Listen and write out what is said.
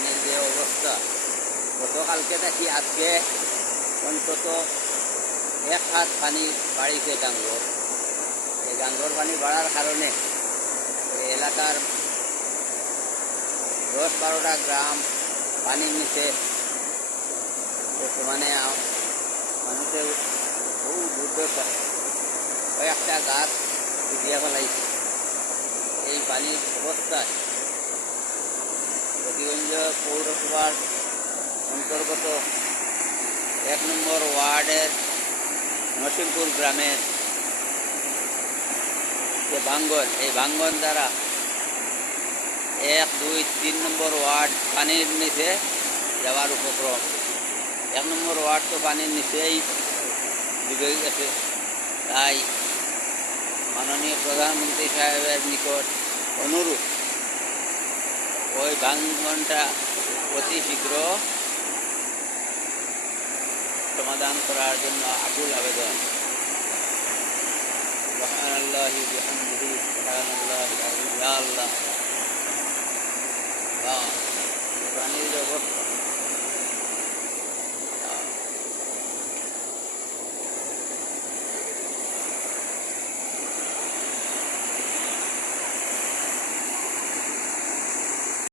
পানির যে অবস্থা, গতকালকে দেখি আজকে অন্তত 1 হাত পানি বাড়িছে গাঙ্গর। এই গাঙ্গর পানি বাড়ার কারণে এই এলাকার 10-12টা গ্রাম পানির নিচে বর্তমানে মানুষের বহু দুর্দশা। কয়েকটা গাছ ডুবিয়া ফেলাইছে এই পানির অবস্থায়। প্রতিগঞ্জ পৌরসভার অন্তর্গত 1 নম্বর ওয়ার্ডের নসিমপুর গ্রামের যে ভাঙ্গন, এই ভাঙ্গন দ্বারা 1, 2, 3 নম্বর ওয়ার্ড পানির নিচে যাওয়ার উপক্রম। 1 নম্বর ওয়ার্ড তো পানির নিচেই ডুবে গেছে। তাই মাননীয় প্রধানমন্ত্রী সাহেবের নিকট অনুরোধ, ওই ভাঙ্গনটা অতি শীঘ্র সমাধান করার জন্য আকুল আবেদন। সুবহানাল্লাহি বিহামদিহি সুবহানাল্লাহিল আযীম। ইয়া আল্লাহ, পানির অবস্থা